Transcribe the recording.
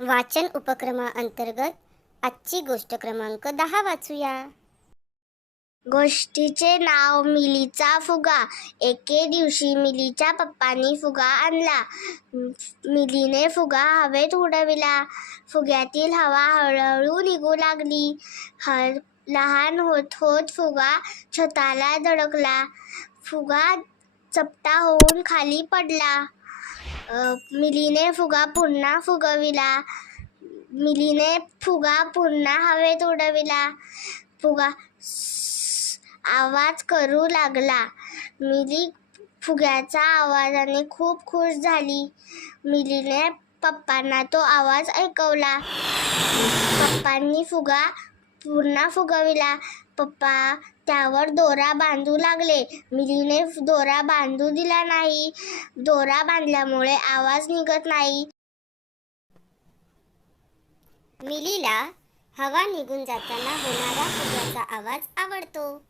वाचन उपक्रमाअंतर्गत आजची गोष्ट क्रमांक दहा वाचूया. गोष्टीचे नाव मिलीचा फुगा. एके दिवशी मिलीच्या पप्पांनी फुगा आणला. मिलीने फुगा हवेत उडविला. फुग्यातील हवा हळूहळू निघू लागली. हर लहान होत होत फुगा छताला धडकला. फुगा चपटा होऊन खाली पडला. मिलीने फुगा पुन्हा फुगविला. मिलीने फुगा पुन्हा हवेत उडविला. फुगा आवाज करू लागला. मिली फुग्याच्या आवाजाने खूप खुश झाली. मिलीने पप्पांना तो आवाज ऐकवला. पप्पांनी फुगा पुन्हा फुगविला. पप्पा त्यावर दोरा बांधू लागले. मिलीने दोरा बांधू दिला नाही. दोरा बांधल्यामुळे आवाज निघत नाही. मिलीला हवा निघून जाताना होणारा फुग्याचा आवाज आवडतो.